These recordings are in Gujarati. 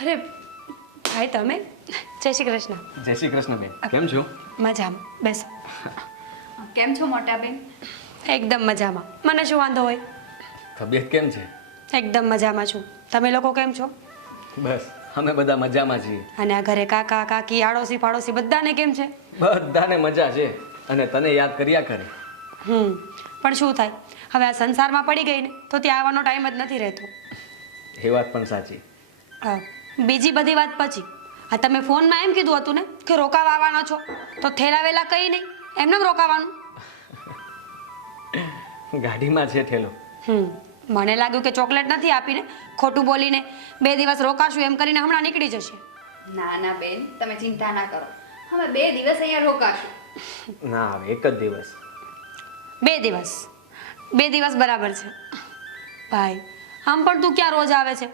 અરે ભાઈ તમે જય શ્રી કૃષ્ણ. જય શ્રી કૃષ્ણ બેન. કેમ છો? મજામાં બેસો. કેમ છો મોટા બેન? એકદમ મજામાં. મને શું વાંધો હોય? તબિયત કેમ છે? એકદમ મજામાં છું. તમે લોકો કેમ છો? બસ અમે બધા મજામાં છીએ. અને આ ઘરે કાકા કાકી આડોશી પાડોશી બધાને કેમ છે? બધાને મજા છે અને તને યાદ કર્યા કરે. પણ શું થાય, હવે આ સંસારમાં પડી ગઈ ને તો ત્યાં આવવાનો ટાઈમ જ નથી રહેતો. એ વાત પણ સાચી. બીજી બધી વાત પછી, આ તમે ફોનમાં એમ કીધું હતું ને કે રોકાવા આવવાના છો, તો થેલા વેલા કઈ નહીં, એમને રોકાવાનું. ગાડીમાં છે ઠેલો. મને લાગ્યું કે ચોકલેટ નથી આપીને ખોટું બોલીને 2 દિવસ રોકાશું એમ કરીને હમણાં નીકળી જશે. ના ના બેન, તમે ચિંતા ના કરો. અમે 2 દિવસ અહીંયા રોકાશું. ના હવે એક જ દિવસ. 2 દિવસ 2 દિવસ બરાબર છે. ભાઈ આમ પણ તું ક્યાં રોજ આવે છે?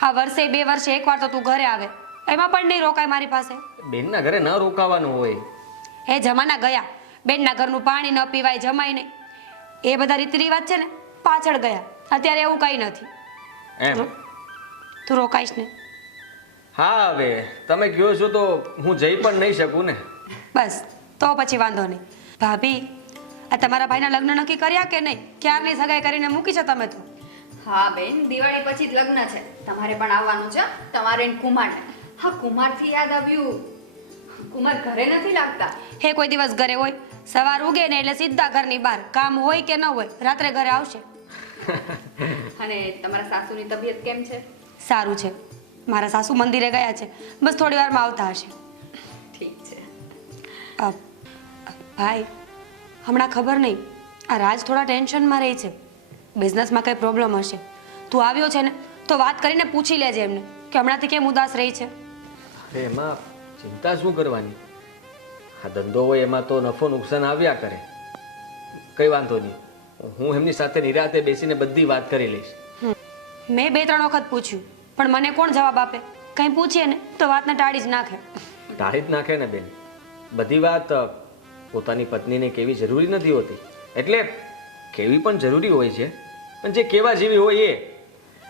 હા, વર્ષે 2 વર્ષે એકવાર તો તું ઘરે આવે, એમાં પણ નહીં રોકાય મારી પાસે. બેનના ઘરે ન રોકાવાનું હોય. એ જમાના ગયા. બેનના ઘરનું પાણી ન પીવાય, જમાય નહીં, એ બધા રીતિ રિવાજ છે ને પાછળ ગયા. અત્યારે એવું કંઈ નથી. એમ? તું રોકાઈશ ને? હા હવે તમે કહો છો તો હું જઈ પણ નહીં શકું ને. બસ તો પછી વાંધો નહીં. ભાભી, આ તમારા ભાઈના લગ્ન નક્કી કર્યા કે નહીં? ક્યારની સગાઈ કરીને મૂકી છે તમે તો? હા બેન, દિવાળી પછી જ લગ્ન છે. તમારે પણ આવવાનું છે, તમારે ને કુમારને. હા, કુમારથી યાદ આવ્યું, કુમાર ઘરે નથી લાગતા. હે કોઈ દિવસ ઘરે હોય? સવાર ઉગે ને એટલે સીધા ઘરની બહાર, કામ હોય કે ન હોય રાત્રે ઘરે આવશે. અને તમારા સાસુની તબિયત કેમ છે? સારું છે. મારા સાસુ મંદિરે ગયા છે, બસ થોડી વારમાં આવતા હશે. ઠીક છે. ભાઈ, હમણાં ખબર નહીં, આ રાજ થોડા ટેન્શનમાં રહી છે. બિઝનેસમાં કંઈ પ્રોબ્લેમ હશે. તું આવ્યો છે ને તો વાત કરીને પૂછી લેજે એમને કે હમણાંથી કેમ ઉદાસ રહી છે. અરે એમાં ચિંતા શું કરવાની? આ ધંધો હોય એમાં તો નફો નુકસાન આવ્યા કરે. કઈ વાંધો નહીં, હું એમની સાથે નિરાતે બેસીને બધી વાત કરી લઈશ. મેં 2-3 વખત પૂછ્યું પણ મને કોણ જવાબ આપે? કંઈ પૂછીએ ને તો વાતને ટાળી જ નાખે. ટાળી જ નાખે ને બેન. બધી વાત પોતાની પત્નીને કેવી જરૂરી નથી હોતી, એટલે કેવી પણ જરૂરી હોય છે, પણ જે કેવા જેવી હોય એ.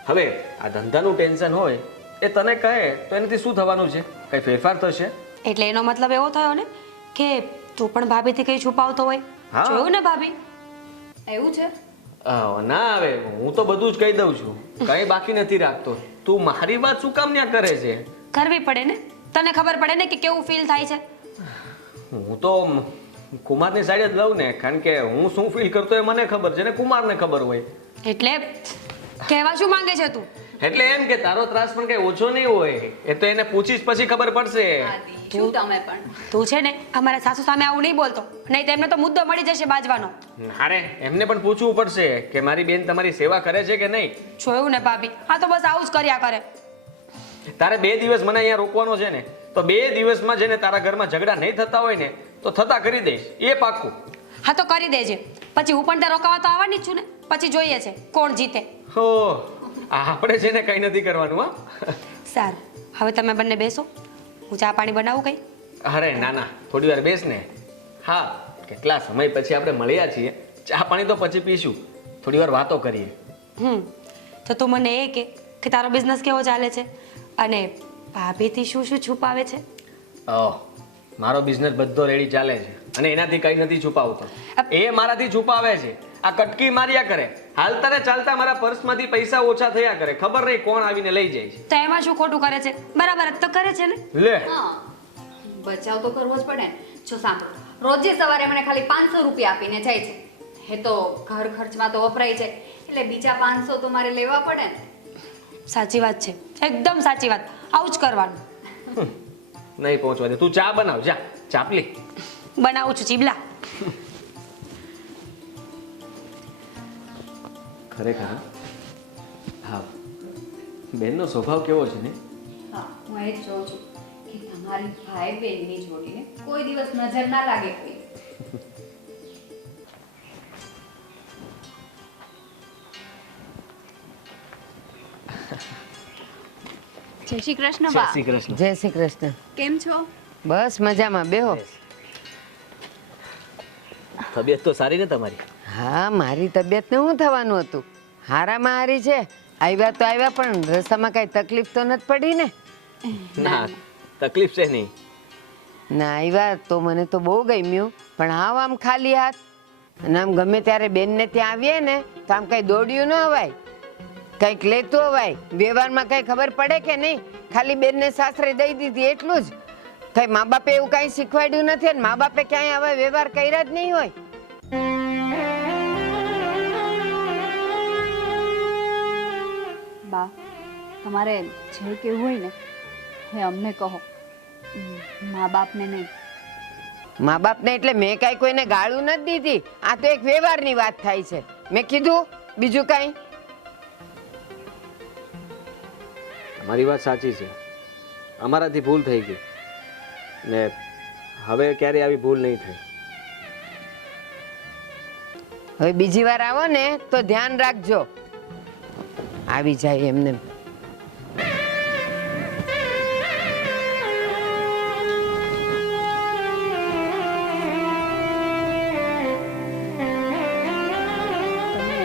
હવે આ ધંધાનું ટેન્શન હોય એ તને કહે તો એનાથી શું થવાનું છે? કઈ ફેરફાર થશે? એટલે એનો મતલબ એવો થયો ને કે તું પણ ભાભીથી કંઈ છુપાવતો હોય. હા. જોયું ને ભાભી? એવું છે? ના હવે હું તો બધું જ કહી દઉં છું, કઈ બાકી નથી રાખતો. તું મારી વાત શું કામ ન્યા કરે છે? કરવી પડે ને, તને ખબર પડે ને કે કેવું ફીલ થાય છે. હું તો કુમારની સાઈડ જ લઉં ને, કારણ કે હું શું ફીલ કરતો એ મને ખબર છે ને કુમારને ખબર હોય. એટલે કહેવા શું માંગે છે તું? એટલે એમ કે તારો ત્રાસ પણ કઈ ઓછો નહીં હોય, એ તો એને પૂછીશ પછી ખબર પડશે. આદિ, શું તમે પણ? તું છે ને અમારા સાસુ સામે આવું નહીં બોલતો, નહીં તો એમને તો મુદ્દો મળી જશે બાજવાનો. અરે એમને પણ પૂછવું પડશે કે મારી બેન તમારી સેવા કરે છે કે નહીં. જોયું ને ભાભી, આ તો બસ આવું જ કર્યા કરે. તારે 2 દિવસ મને અહીંયા રોકવાનો છે ને, તો 2 દિવસમાં જેને તારા ઘરમાં ઝઘડા નહીં થતા હોય ને તો થતા કરી દઈશ, એ પાક્કું. હા તો કરી દેજે, પછી હું પણ ત્યાં રોકાવા તો આવવાની જ છું ને, પછી જોઈએ છે કોણ જીતે. હો, આપણે છે ને કઈ નથી કરવાનું. હા સારું, હવે તમે બંને બેસો, હું ચા પાણી બનાવું કઈ? અરે ના ના, થોડી વાર બેસ ને. હા, કેટલા સમય પછી આપણે મળ્યા છીએ, ચા પાણી તો પછી પીશું, થોડી વાર વાતો કરીએ. તો તું મને એ કે તારો બિઝનેસ કેવો ચાલે છે અને ભાભીથી શું શું છુપાવે છે? મારો બિઝનેસ બધો રેડી ચાલે છે અને એનાથી કઈ નથી છુપાવતો, એ મારાથી છુપાવે છે. આ કટકી માર્યા કરે, હાલતા ને ચાલતા મારા પર્સમાંથી પૈસા ઓછા થયા કરે, ખબર નહીં કોણ આવીને લઈ જાય છે. તો એમાં શું ખોટું કરે છે? બરાબર જ તો કરે છે ને. લે, હા, બચાવ તો કરવો જ પડે ને. જો સાંભળો, રોજે સવારે મને ખાલી 500 રૂપિયા આપીને જાય છે. એ તો ઘર ખર્ચમાં તો વપરાય છે, એટલે બીજા 500 તો મારે લેવા પડે ને. સાચી વાત છે, એકદમ સાચી વાત. આવું જ કરવાનું. નહીં પહોંચવા દે. તું ચા બનાવ, જા ચાપલી બનાવું છું ચીબલા. ખરેખર હા, બેનનો સ્વભાવ કેવો છે ને? હા, હું એ જ જોઉં છું કે તમારી ભાઈ બહેનની જોડીને કોઈ દિવસ નજર ના લાગે કોઈ. જય શ્રી કૃષ્ણ જય બા. શ્રી કૃષ્ણ. જય શ્રી કૃષ્ણ. કેમ છો? બસ મજામાં, બેહો. તબિયત તો સારી ને તમારી? હા, મારી તબિયતને શું થવાનું હતું? હારામાં હારી છે. આવ્યા તો આવ્યા, પણ રસ્તામાં કાંઈ તકલીફ તો નથી પડી ને? ના તકલીફ છે નહીં. ના આવ્યા તો મને તો બહુ ગમ્યું, પણ હાવ આમ ખાલી હાથ અને આમ ગમે ત્યારે બેનને ત્યાં આવીએ ને તો આમ કઈ દોડ્યું ન અવાય, કંઈક લેતું અવાય, વ્યવહારમાં કઈ ખબર પડે કે નહીં. ખાલી બેનને સાસરે દઈ દીધી એટલું જ. કઈ મા બાપે એવું કઈ શીખવાડ્યું નથી અને મા બાપે ક્યાંય આવા વ્યવહાર કર્યા જ નહીં હોય. બા તમારે જે કેવું હોય ને એ અમને કહો, મા બાપને નહીં. મા બાપને એટલે મેં કઈ કોઈને ગાળું નથી દીધી, આ તો એક વ્યવહારની વાત થાય છે. મેં કીધું બીજું કઈ? તમારી વાત સાચી છે, અમારાથી ભૂલ થઈ ગઈ ને હવે ક્યારે આવી ભૂલ નહીં થાય. હવે બીજી વાર આવો ને તો ધ્યાન રાખજો, આવી જાય એમને. તમે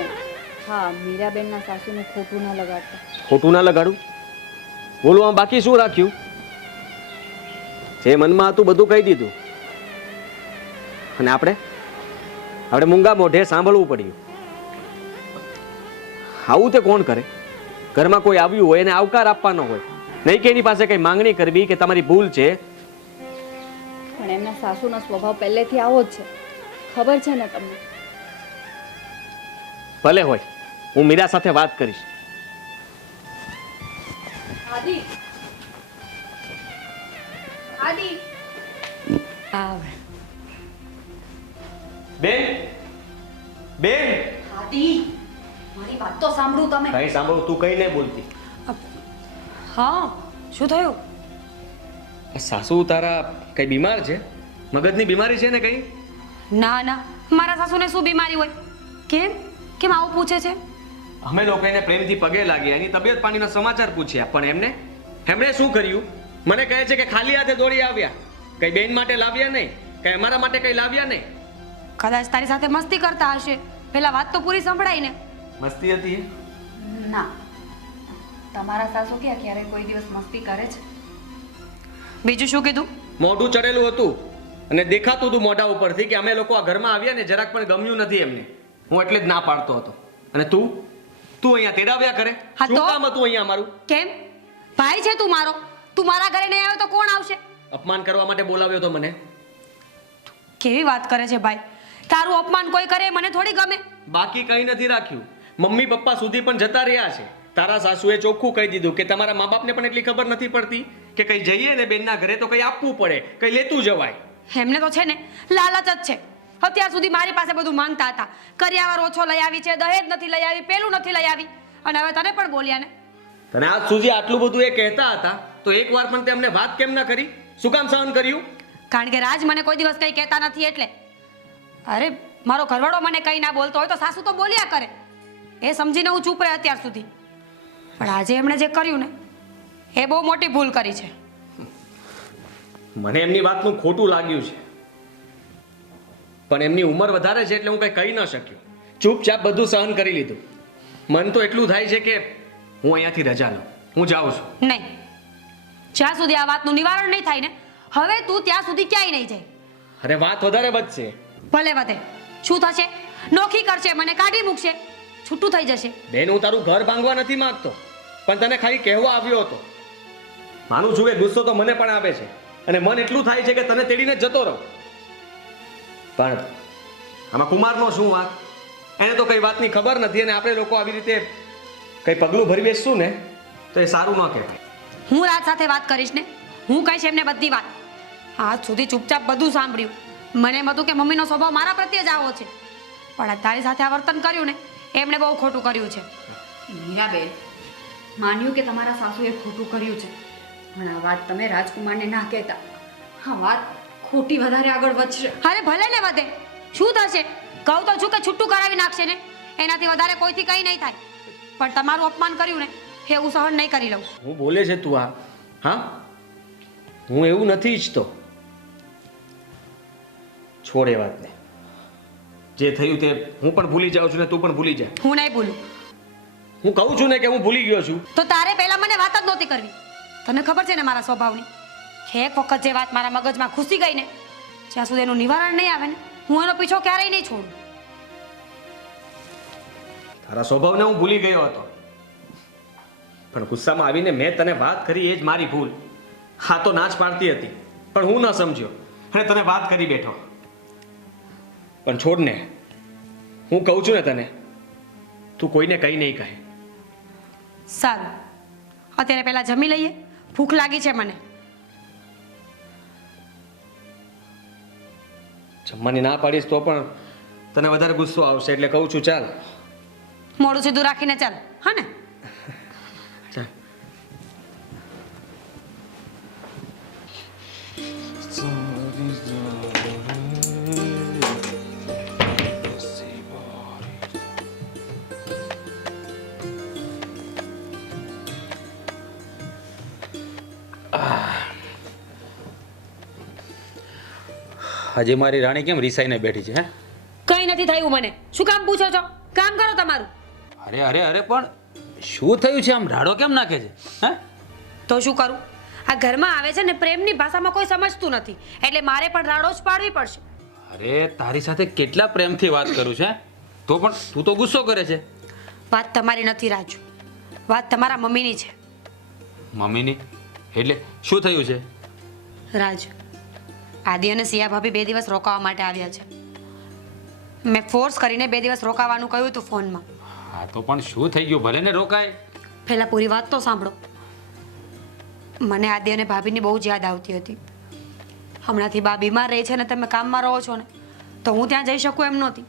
હા મીરાબેનના સાસુને ખોટું ન લગાડતા. ખોટું ના લગાડું, બોલવામાં બાકી શું રાખ્યું? જે મનમાં હતું બધું કહી દીધું અને આપણે મૂંગા મોઢે સાંભળવું પડ્યું. આવું તે કોણ કરે? ઘરમાં કોઈ આવ્યું હોય એને આવકાર આપવાનો હોય, નહીં કે એની પાસે કઈ માંગણી કરવી કે તમારી ભૂલ છે. પણ એમના સાસુનો સ્વભાવ પહેલેથી આવો જ છે, ખબર છે ને તમને. ભલે હોય, હું મીરા સાથે વાત કરીશ. આદિ આદિ આવે બેન, બેન, આદિ મારી વાત તો સાંભળો તમે. કઈ સાંભળું, તું કઈ નહીં બોલતી. હા શું થયું? સાસુ તારા કઈ બીમાર છે? મગજની બીમારી છે ને કઈ? ના ના, મારા સાસુને શું બીમારી હોય? કેમ કેમ આવું પૂછે છે? અમે લોકો એને પ્રેમથી પગે લાગ્યા, એની તબિયત પાણીના સમાચાર પૂછ્યા, પણ એમણે શું કર્યું? મને કહે છે કે ખાલી હાથે દોડી આવ્યા, કઈ બેન માટે લાવ્યા નહીં, કઈ અમારા માટે કઈ લાવ્યા નહીં. કદાચ તારી સાથે મસ્તી કરતા હશે. પેલા વાત તો પૂરી સંભળાય ને. મસ્તી હતી? ના, તમારા સાસુ ક્યારે કોઈ દિવસ મસ્તી કરે છે? બીજું શું કીધું? મોઢું ચડેલું હતું અને દેખાતું હતું મોઢા ઉપરથી કે અમે લોકો આ ઘરમાં આવ્યા ને જરાક પણ ગમ્યું નથી એમને. હું એટલે જ ના પાડતો હતો. અને તું અહીંયા તેડાવ્યા કરે. હા શું તો? કામ હતું અહીંયા અમારું? કેમ? ભાઈ છે તું મારો, તું મારા ઘરે નહીં આવે તો કોણ આવશે? અપમાન કરવા માટે બોલાવ્યો તો મને. કેવી વાત કરે છે ભાઈ? તારું અપમાન કોઈ કરે મને થોડી ગમે. બાકી કઈ નથી રાખ્યું. મમ્મી પપ્પા સુધી પણ જતા રહ્યા છે. તારા સાસુએ ચોખ્ખું કહી દીધું કે તમારા મા બાપને પણ એટલી ખબર નથી પડતી કે કઈ જઈએ ને બેનના ઘરે તો કઈ આપવું પડે, કઈ લેતું જવાય. એમને તો છે ને લાલચ જ છે. અત્યાર સુધી મારી પાસે બધું માંગતા હતા, કરિયાવર ઓછો લઈ આવી છે, દહેજ નથી લઈ આવી, પેલું નથી લઈ આવી, અને હવે તને પણ બોલ્યા ને. તને આજ સુધી આટલું બધું એ કહેતા હતા તો એકવાર પણ તેમને વાત કેમ ના કરી? શું કામ સહન કર્યું? કારણ કે રાજ મને કોઈ દિવસ કંઈ કહેતા નથી એટલે. અરે મારો ઘરવાળો મને કંઈ ના બોલતો હોય તો સાસુ તો બોલ્યા કરે, એ સમજીને હું ચૂપ રહે અત્યાર સુધી. પણ આજે એમણે જે કર્યું ને એ બહુ મોટી ભૂલ કરી છે. મને એમની વાતનું ખોટું લાગ્યું છે, પણ એમની ઉંમર વધારે છે એટલે હું કંઈ કહી ન શક્યો. ચૂપચાપ બધું સહન કરી લીધું. મન તો એટલું થાય છે કે હું અહીંયાથી રજા લઉં, હું જાઉં છું. નહીં, જ્યાં સુધી આ વાતનું નિવારણ નહીં થાય ને હવે તું ત્યાં સુધી ક્યાંય નહીં જાય. અરે વાત વધારે વધશે. ભલે વધે, શું થશે? નોખી કરશે, મને કાઢી મૂકશે, છૂટું થઈ જશે. બેન, હું તારું ઘર ભાંગવા નથી માંગતો, પણ તને ખાલી કહેવા આવ્યો હતો. માનું છું કે ગુસ્સો તો મને પણ આવે છે અને મન એટલું થાય છે કે તને તેડીને જતો રહું, પણ આમાં કુમારનો શું વાંક? એને તો કઈ વાતની ખબર નથી અને આપણે લોકો આવી રીતે કઈ પગલું ભરી બેસશું ને તો એ સારું ન કહેવાય. હું રાજ સાથે વાત કરીશ ને, હું કહીશ એમને બધી વાત. આજ સુધી ચૂપચાપ બધું સાંભળ્યું. મને એમ હતું કે મમ્મીનો સ્વભાવ મારા પ્રત્યે જ આવો છે, પણ આ તારી સાથે આ વર્તન કર્યું ને એમણે બહુ ખોટું કર્યું છે. મીરાબેન, માન્યું કે તમારા સાસુએ ખોટું કર્યું છે, પણ આ વાત તમે રાજકુમારને ના કહેતા. હા, વાત ખોટી વધારે આગળ વધશે. અરે ભલે ને વધે, શું થશે? કહું તો છું કે છૂટું કરાવી નાખશે ને, એનાથી વધારે કોઈથી કંઈ નહીં થાય. પણ તમારું અપમાન કર્યું ને એ હું સહન નહીં કરી લઉં. હું બોલે છે તું આ? હા, હું એવું નથી ઈચ્છતો. છોડ એ વાતને. જે થયું તે હું પણ ભૂલી જાઉં છું ને તું પણ ભૂલી જા. હું નહીં ભૂલું. હું કહું છું ને કે હું ભૂલી ગયો છું. તો તારે પહેલા મને વાત જ નહોતી કરવી. તને ખબર છે ને મારા સ્વભાવની એક વખત જે વાત મારા મગજમાં ઘૂસી ગઈ ને જ્યાં સુધી એનું નિવારણ નહીં આવે ને હું એનો પીછો ક્યારેય નહીં છોડું. તારા સ્વભાવને હું ભૂલી ગયો હતો, પણ ગુસ્સામાં આવીને મેં તને વાત કરી, એ જ મારી ભૂલ. હા તો ના જ પાડતી હતી, પણ હું ન સમજ્યો અને તને વાત કરી બેઠો. પણ છોડ ને, હું કહું છું ને તને, તું કોઈને કંઈ નહીં કહે. સારું, અત્યારે પહેલા જમી લઈએ, ભૂખ લાગી છે મને. જમવાની ના પાડીશ તો પણ તને વધારે ગુસ્સો આવશે, એટલે કહું છું ચાલ. મોડું સીધું રાખીને ચાલ, હા ને? ચાલ. આજે મારી રાણી કેમ રિસાઈને બેઠી છે? હે, કંઈ નથી થયું મને, શું કામ પૂછો છો? કામ કરો તમારું. અરે અરે અરે, પણ શું થયું છે? આમ રાડો કેમ નાખે છે? હે, તો શું કરું? આ ઘરમાં આવે છે ને પ્રેમની ભાષામાં કોઈ સમજતું નથી, એટલે મારે પણ રાડો જ પાડવી પડશે. અરે તારી સાથે કેટલા પ્રેમથી વાત કરું છે, તો પણ તું તો ગુસ્સો કરે છે. વાત તમારી નથી રાજુ, વાત તમારા મમ્મીની છે. મમ્મીની? એટલે શું થયું છે? રાજુ, આદિ અને સિયા ભાભી 2 દિવસ રોકાવા માટે આવ્યા છે. મેં ફોર્સ કરીને 2 દિવસ રોકાવાનું કહ્યું હતું ફોનમાં. હા તો પણ શું થઈ ગયું? ભલે ને રોકાય. પહેલા પૂરી વાત તો સાંભળો. મને આદિ અને ભાભીની બહુ જ યાદ આવતી હતી. હમણાંથી બા બીમાર રહે છે ને તમે કામમાં રહો છો ને, તો હું ત્યાં જઈ શકું એમ નહોતી,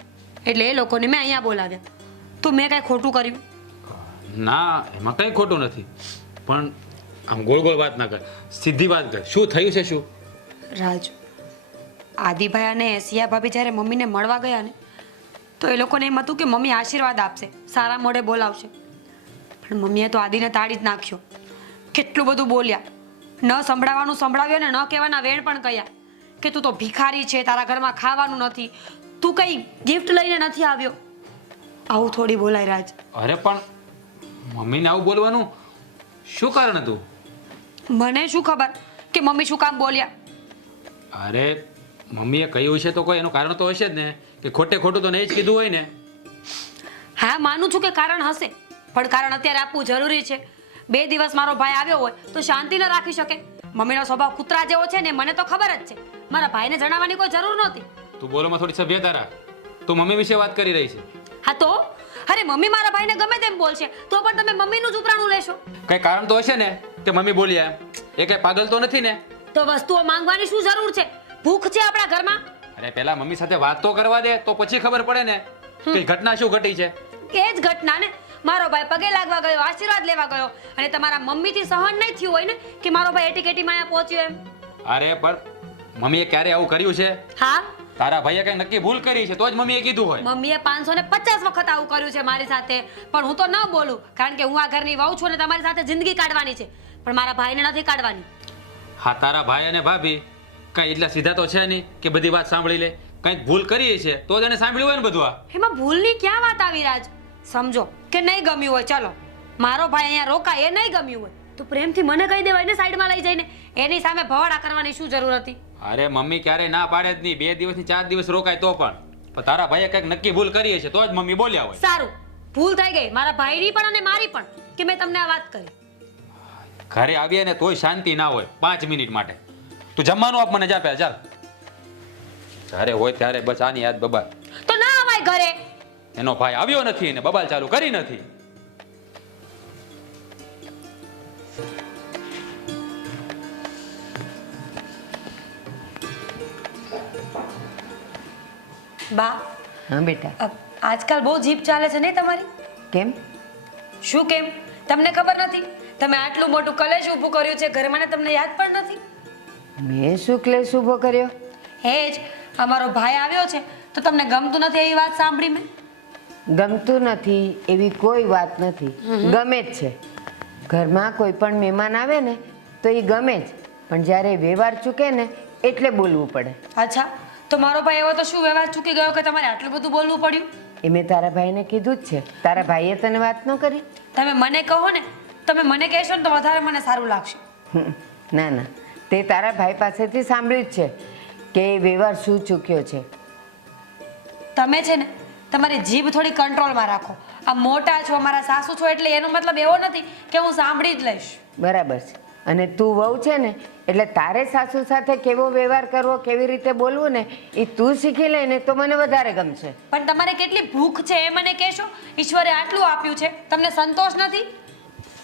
એટલે એ લોકોને મેં અહીંયા બોલાવ્યા. તો મેં કાંઈ ખોટું કર્યું? ના, એમાં કંઈ ખોટું નથી, પણ આમ ગોળ ગોળ વાત ના કર, સીધી વાત કર. શું થયું છે? શું? રાજુ, આદિભાઈ અને સિયા ભાભી જ્યારે મમ્મીને મળવા ગયા ને, તો એ લોકોને એમ હતું કે મમ્મી આશીર્વાદ આપશે, સારા મોઢે બોલાવશે. પણ મમ્મીએ તો આદિને તાળી જ નાખ્યો. કેટલું બધું બોલ્યા, ન સંભળાવવાનું સંભળાવ્યું ને ન કહેવાના વેણ પણ કહ્યા કે તું તો ભિખારી છે, તારા ઘરમાં ખાવાનું નથી, તું કંઈ ગિફ્ટ લઈને નથી આવ્યો. આવું થોડી બોલાય રાજ. અરે પણ મમ્મીને આવું બોલવાનું શું કારણ હતું? મને શું ખબર કે મમ્મી શું કામ બોલ્યા. અરે મમ્મીએ કહ્યું છે તો કોઈ એનું કારણ તો હશે જ ને, કે ખોટે ખોટું તો નહીં જ કીધું હોય ને. હા, માનું છું કે કારણ હશે, પણ કારણ અત્યારે આપવું જરૂરી છે. 2 દિવસ મારો ભાઈ આવ્યો હોય તો શાંતિ ન રાખી શકે. મમ્મીનો સ્વભાવ કૂતરા જેવો છે ને, મને તો ખબર જ છે. મારા ભાઈને જણાવવાની કોઈ જરૂર નહોતી. તું બોલોમાં થોડી સભ્યતા રાખ. તું મમ્મી વિશે વાત કરી રહી છે. હા તો અરે મમ્મી મારા ભાઈને ગમે તેમ બોલશે તો પણ તમે મમ્મીનું જ ઉપરાણું લેશો. કઈ કારણ તો હશે ને કે મમ્મી બોલ્યા. એ કઈ પાગલ તો નથી ને? તો વસ્તુઓ માંગવાની શું જરૂર છે? ભૂખ છે આપણા ઘરમાં. અરે પહેલા મમ્મી સાથે વાત તો કરવા દે, તો પછી ખબર પડે ને કે ઘટના શું ઘટી છે. એ જ ઘટના ને, મારો ભાઈ પગે લાગવા ગયો, આશીર્વાદ લેવા ગયો, અને તમારા મમ્મીથી સહન નહીં થયું હોય ને કે મારો ભાઈ એટીકેટીમાં અહીંયા પહોંચ્યો એમ. અરે પણ મમ્મીએ ક્યારે આવું કર્યું છે? હા, તારા ભાઈએ કઈ નક્કી ભૂલ કરી છે તો જ મમ્મીએ કીધું હોય. મમ્મીએ 550 વખત આવું કર્યું છે મારી સાથે, પણ હું તો ન બોલું, કારણ કે હું આ ઘરની વહુ છું અને તમારી સાથે જિંદગી કાઢવાની છે, પણ મારા ભાઈને નથી કાઢવાની. હા, તારા ભાઈ અને ભાભી કઈ એટલા સીધા તો છે નહીં કે બધી વાત સાંભળી લે. કંઈક ભૂલ કરી છે તો જ એને સાંભળ્યું હોય ને બધું. આ એમાં ભૂલની ક્યાં વાત આવી રાજ? સમજો કે નહીં ગમ્યું હોય, ચાલો મારો ભાઈ અહીંયા રોકાય, એ નહીં ગમ્યું હોય તો પ્રેમથી મને કહી દેવાય ને, સાઈડમાં લઈ જઈને. એની સામે ભવાડા કરવાની શું જરૂર હતી? અરે મમ્મી ક્યારે ના પાડે જ નહીં. 2 દિવસથી 4 દિવસ રોકાય તો પણ તારા ભાઈએ કંઈક નક્કી ભૂલ કરી છે તો જ મમ્મી બોલ્યા હોય. સારું, ભૂલ થઈ ગઈ મારા ભાઈની પણ અને મારી પણ કે મેં તમને આ વાત કરી. ઘરે આવીએ ને તોય શાંતિ ના હોય 5 મિનિટ માટે. તું જમવાનું આપ મને, જા પે ચાલ. જ્યારે હોય ત્યારે બસ આની યાદ બબાલ. તો ના અવાય ઘરે. એનો ભાઈ આવ્યો નથી ને બબાલ ચાલુ કરી નથી. બા, હા બેટા. આજકાલ બહુ જીપ ચાલે છે નહીં તમારી? કેમ? શું કેમ? તમને ખબર નથી? તમે આટલું મોટું કલેશ ઊભું કર્યું છે ઘરમાં ને તમને યાદ પણ નથી? મેં શું ક્લેશ ઊભો કર્યો? હે જ, અમારો ભાઈ આવ્યો છે તો તમને ગમતું નથી એવી વાત સાંભળી મેં. ગમતું નથી એવી કોઈ વાત નથી, ગમે જ છે. ઘરમાં કોઈ પણ મહેમાન આવે ને તો એ ગમે જ, પણ જ્યારે વ્યવહાર ચૂકે ને એટલે બોલવું પડે. અચ્છા, તો મારો ભાઈ એવો તો શું વ્યવહાર ચૂકી ગયો કે તમારે આટલું બધું બોલવું પડ્યું? એ મેં તારા ભાઈને કીધું જ છે. તારા ભાઈએ તને વાત ન કરી? તમે મને કહો ને, તમે મને કહેશો ને તો વધારે મને સારું લાગશે. ના ના, તે તારા ભાઈ પાસેથી સાંભળ્યું જ છે કે એ વ્યવહાર શું ચૂક્યો છે. તમે છે ને તમારી જીભ થોડી કંટ્રોલમાં રાખો. આ મોટા છો, મારા સાસુ છો, એટલે એનો મતલબ એવો નથી કે હું સાંભળી જ લઈશ. બરાબર છે. અને તું વહુ છે ને એટલે તારે સાસુ સાથે કેવો વ્યવહાર કરવો, કેવી રીતે બોલવું ને એ તું શીખી લે ને તો મને વધારે ગમશે. પણ તમારે કેટલી ભૂખ છે એ મને કહેશો? ઈશ્વરે આટલું આપ્યું છે, તમને સંતોષ નથી?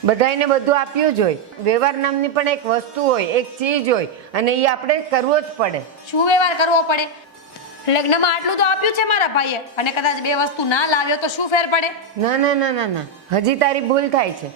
બધાયને બધું આપ્યું જ હોય. વ્યવહાર નામની પણ એક વસ્તુ હોય, એક ચીજ હોય, અને એ આપણે કરવો જ પડે. શું વ્યવહાર કરવો પડે? લગ્નમાં આટલું તો આપ્યું છે મારા ભાઈએ, અને કદાચ બે વસ્તુ ના લાવ્યો તો શું ફેર પડે? ના ના ના ના ના, હજી તારી ભૂલ થાય છે.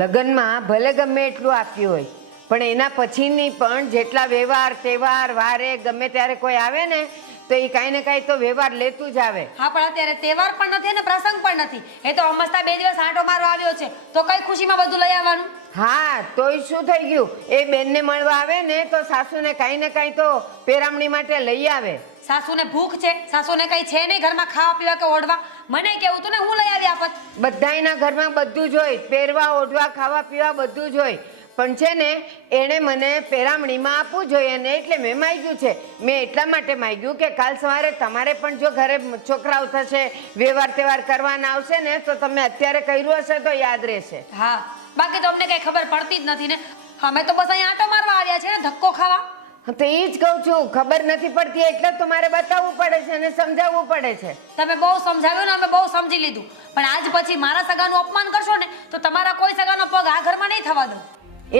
લગ્નમાં ભલે ગમે એટલું આપ્યું હોય, પણ એના પછીની પણ જેટલા વ્યવહાર, તહેવાર, વારે ગમે ત્યારે કોઈ આવે ને તો એ કાંઈ ને કાંઈ તો વ્યવહાર લેતું જ આવે. હા, પણ અત્યારે તહેવાર પણ નથી અને પ્રસંગ પણ નથી. એ તો અમસ્તા 2 દિવસ આંટો મારવા આવ્યો છે, તો કઈ ખુશીમાં બધું લઈ આવવાનું? હા, તોય શું થઈ ગયું? એ બેનને મળવા આવે ને તો સાસુને કાંઈ ને કાંઈ તો પેરામણી માટે લઈ આવે. સાસુને ભૂખ છે, સાસુને કઈ છે નહીં ઘરમાં ખાવા પીવા કે ઓઢવા? મને કેવું તું ને, હું લઈ આવી આપત. બધાયના ઘરમાં બધું જ હોય, પહેરવા, ઓઢવા, ખાવા પીવા બધું જ હોય. પણ છે ને એણે મને પેરામણીમાં આપવું જોઈએ ને એટલે મેં માગ્યું છે. મેં એટલા માટે માગ્યું કે કાલ સવારે તમારે પણ જો ઘરે છોકરાઓ થશે, વ્યવહાર તહેવાર કરવાના આવશે ને તો તમે અત્યારે કર્યું હશે તો યાદ રહેશે. હા, બાકી તો અમને કઈ ખબર પડતી જ નથી ને. અમે તો બસ અહીં આંટો મારવા આવ્યા છે ને, ધક્કો ખાવા. તો એ જ કહું છું, ખબર નથી પડતી એટલે જ તમારે બતાવવું પડે છે અને સમજાવવું પડે છે. તમે બહુ સમજાવ્યું ને, અમે બહુ સમજી લીધું. પણ આજ પછી મારા સગાનું અપમાન કરશો ને તો તમારા કોઈ સગાનો પગ આ ઘરમાં નહીં થવા દઉં.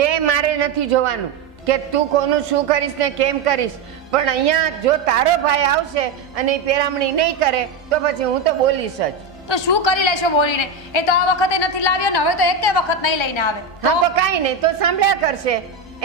એ મારે નથી જોવાનું કે તું કોનું શું કરીશ ને કેમ કરીશ, પણ અહીંયા જો તારો ભાઈ આવશે અને એ પેરામણી નહીં કરે તો પછી હું તો બોલીશ જ. તો શું કરી લેશો બોલીને? એ તો આ વખતે નથી લાવ્યો ને હવે તો એકે વખત નહીં લઈને આવે. હા, તો કાંઈ નહીં, તો સાંભળ્યા કરશે.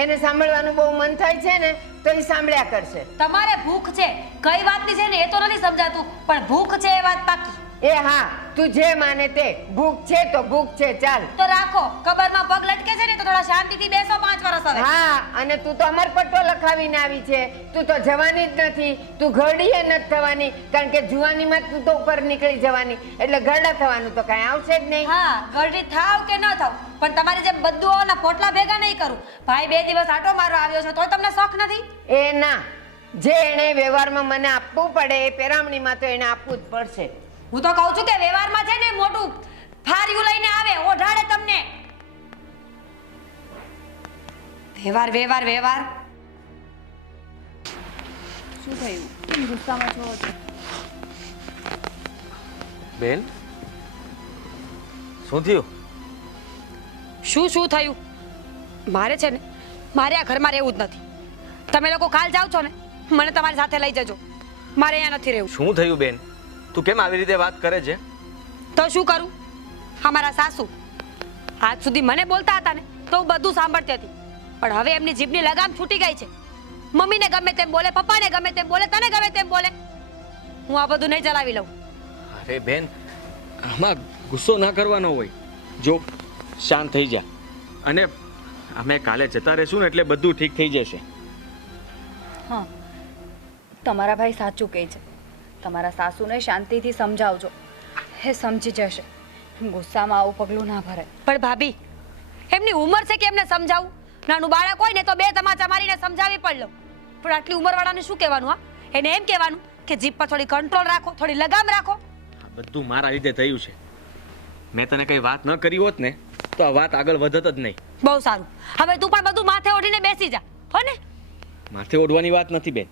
એને સાંભળવાનું બહુ મન થાય છે ને તો એ સાંભળ્યા કરશે. તમારે ભૂખ છે, કઈ વાતની છે ને એ તો નથી સમજાતું, પણ ભૂખ છે એ વાત પાકી. એ હા, તું જે માને તે. ભૂખ છે તો ભૂખ છે, ચાલ. તો રાખો, કબરમાં પગ લટકે છે ને તો થોડા શાંતિથી બેસો 5 વર્ષ હવે. હા, અને તું તો અમરપટ્ટો લખાવીને આવી છે. તું તો જવાની જ નથી, તું ઘરડીએ નથી થવાની, કારણ કે જુવાનીમાં તું તો ઉપર નીકળી જવાની, એટલે ઘરડા થવાનું તો કાંઈ આવશે જ નહીં. હા, ગરડી થાવ કે ન થાવ, પણ તમારી જેમ બધું પોટલા ભેગા નહીં કરું. ભાઈ 2 દિવસ આટો મારવા આવ્યો છે તોય તમને શોખ નથી? એ ના, જે એને વ્યવહારમાં મને આપવું પડે એ પેરામણીમાં તો એને આપવું જ પડશે. હું તો કહું છું કે વ્યવહારમાં છે ને મોટું ફાર્યું લઈને આવે, ઓઢાડે તમને. વ્યવહાર વ્યવહાર વ્યવહાર. શું થયું? કેમ ગુસ્સામાં છો? બેન, શું થયું? શું થયું? મારે છે ને મારે આ ઘરમાં રહેવું જ નથી. તમે લોકો કાલ જાવ છો ને, મને તમારી સાથે લઈ જજો. મારે અહીંયા નથી રહેવું. શું થયું બેન? તું કેમ આવી રીતે વાત કરે છે? તો શું કરું? અમારા સાસુ આજ સુધી મને બોલતા હતા ને તો હું બધું સાંભળતી હતી, પણ હવે એમની જીભની લગામ છૂટી ગઈ છે. મમ્મીને ગમે તેમ બોલે, પપ્પાને ગમે તેમ બોલે, તને ગમે તેમ બોલે. હું આ બધું નહીં ચલાવી લઉં. અરે બેન, આમાં ગુસ્સો ના કરવાનો હોય. જો શાંત થઈ જા, અને અમે કાલે જતા રહેશું ને એટલે બધું ઠીક થઈ જશે. હા, તમારા ભાઈ સાચું કહે છે. તમારા સાસુને શાંતિથી સમજાવજો, એ સમજી જશે. ગુસ્સામાં આવું પગલું ના ભરાય. પણ ભાભી, એમની ઉંમર છે કે એમને સમજાવું? નાનું બાળક હોય ને તો 2 તમાચા મારીને સમજાવી પણ લઉં, પણ આટલી ઉંમરવાળાને શું કહેવાનું? હા, એને એમ કહેવાનું કે જીભ પર થોડી કંટ્રોલ રાખો, થોડી લગામ રાખો. આ બધું મારા લીધે થયું છે. મેં તને કઈ વાત ન કરી હોત ને તો આ વાત આગળ વધત જ નહીં. બહુ સારું, હવે તું પણ બધું માથે ઓઢીને બેસી જા, હો ને? માથે ઓઢવાની વાત નથી બેન.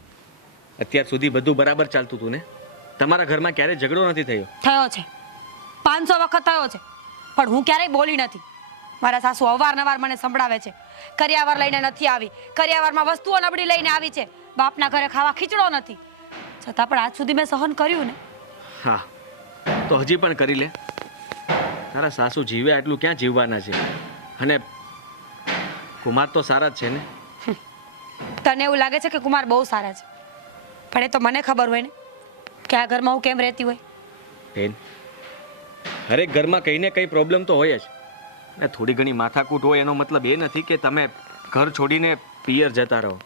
અત્યાર સુધી બધું બરાબર ચાલતું હતું ને? તમારા ઘરમાં ક્યારેય ઝઘડો નથી થયો? થયો છે, 500 વખત થયો છે, પણ હું ક્યારેય બોલી નથી. મારા સાસુ અવારનવાર મને સંભળાવે છે, કરિયાવર લઈને નથી આવી, કરિયાવરમાં વસ્તુઓ નબળી લઈને આવી છે, બાપના ઘરે ખાવા ખીચડો નથી. છતાં પણ આજ સુધી મેં સહન કર્યું ને. હા, તો હજી પણ કરી લે. તારા સાસુ જીવે આટલું ક્યાં જીવવાના છે? અને કુમાર તો સારા જ છે ને? તને એવું લાગે છે કે કુમાર બહુ સારા છે, પણ એ તો મને ખબર હોય ને કે આ ઘરમાં હું કેમ રહેતી હોય. બેન, હરેક ઘરમાં કંઈ ને કંઈ પ્રોબ્લેમ તો હોય જ. ને થોડી ઘણી માથાકૂટ હોય એનો મતલબ એ નથી કે તમે ઘર છોડીને પિયર જતા રહો.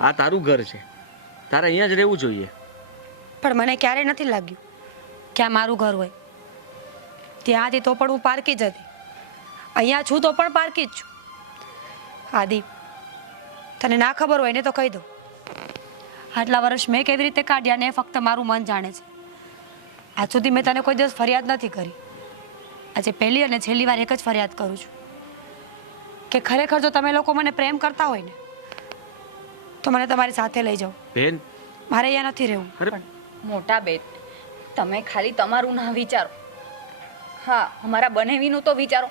આ તારું ઘર છે, તારે અહીંયા જ રહેવું જોઈએ. પણ મને ક્યારેય નથી લાગ્યું કે આ મારું ઘર હોય. ત્યાં હતી તો પણ હું પારકી જ હતી, અહીંયા છું તો પણ પારકી જ છું. આદિ, તને ના ખબર હોય ને તો કહી દો, આટલા વર્ષ મેં કેવી રીતે કાઢ્યા ને એ ફક્ત મારું મન જાણે છે. આજ સુધી મેં તને કોઈ દિવસ ફરિયાદ નથી કરી. આજે પહેલી અને છેલ્લી વાર એક જ ફરિયાદ કરું છું કે ખરેખર જો તમે લોકો મને પ્રેમ કરતા હોય ને તો મને તમારી સાથે લઈ જાઓ. બેન, મારે અહીંયા નથી રહેવું. અરે મોટા બેન, તમે ખાલી તમારું ના વિચારો, હા અમારા બનેવીનું તો વિચારો.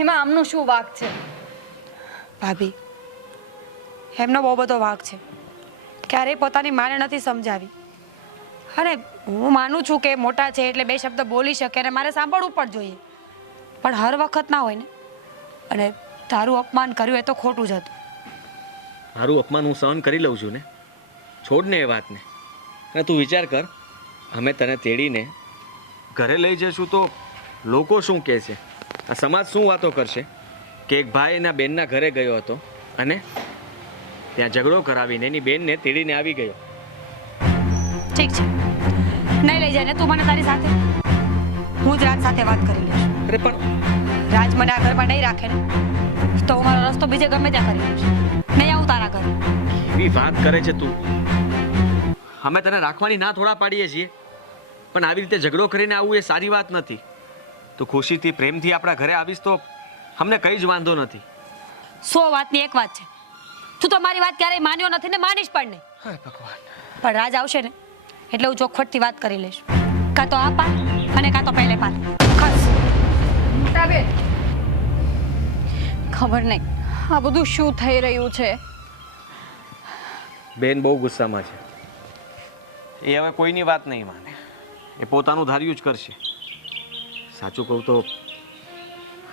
એમાં આમનો શું વાંક છે? ભાભી, એમનો બહુ બધો વાંક છે. ક્યારેય પોતાની માને નથી સમજાવી. અને હું માનું છું કે મોટા છે એટલે બે શબ્દ બોલી શકે અને મારે સાંભળવું પણ જોઈએ, પણ હર વખત ના હોય ને. અને તારું અપમાન કર્યું એ તો ખોટું જ હતું. મારું અપમાન હું સહન કરી લઉં છું ને, છોડ ને એ વાતને. અને તું વિચાર કર, અમે તને તેડીને ઘરે લઈ જઈશું તો લોકો શું કહેશે? આ સમાજ શું વાતો કરશે કે એક ભાઈ એના બેનના ઘરે ગયો હતો અને ત્યાં ઝઘડો કરાવીને એની બેનને તેડીને આવી ગયો. ઠીક છે, નહીં લઈ જાય ને તું મને તારી સાથે, હું જ રાજ સાથે વાત કરી લઈશ. અરે પણ રાજ મને આ ઘરમાં નહીં રાખે ને તો હું મારો રસ્તો બીજે ગમે ત્યાં કરી લઈશ. નહીં આવું તારા ઘરે. એવી વાત કરે છે તું. અમે તને રાખવાની ના થોડા પાડીએ છીએ, પણ આવી રીતે ઝઘડો કરીને આવવું એ સારી વાત નથી. તું ખુશીથી પ્રેમથી આપણા ઘરે આવીશ તો અમને કંઈ જ વાંધો નથી. 100 વાતની એક વાત છે, તું તો મારી વાત ક્યારેય માન્યો નથી ને માનીશ પણ નહીં. હાય ભગવાન. પણ રાજ આવશે ને એટલે હું ચોખવટથી વાત કરી લઈશ. કાં તો આ પાર અને કાં તો પહેલે પાર. ખસ. મોટા બેન, ખબર નહીં આ બધું શું થઈ રહ્યું છે. બેન બહુ ગુસ્સામાં છે. એ હવે કોઈની વાત નહીં માને, એ પોતાનું ધાર્યું જ કરશે. સાચું કહું તો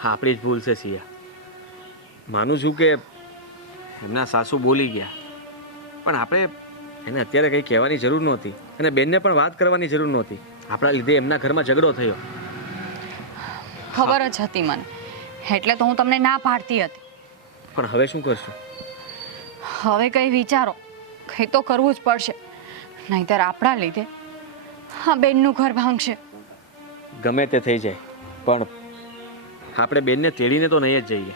આપણી જ ભૂલ છે સિયા. માનું છું કે એમના સાસુ બોલી ગયા, પણ આપણે એને અત્યારે કંઈ કહેવાની જરૂર નહોતી અને બેનને પણ વાત કરવાની જરૂર નહોતી. આપણા લીધે એમના ઘરમાં ઝઘડો થયો. ખબર જ હતી મને, એટલે તો હું તમને ના પાડતી હતી. પણ હવે શું કરશું? હવે કંઈ વિચારો, કંઈ તો કરવું જ પડશે, નહીંતર આપણા લીધે હા બેનનું ઘર ભાંગશે. ગમે તે થઈ જાય પણ આપણે બેનને તેડીને તો નહીં જ જઈએ.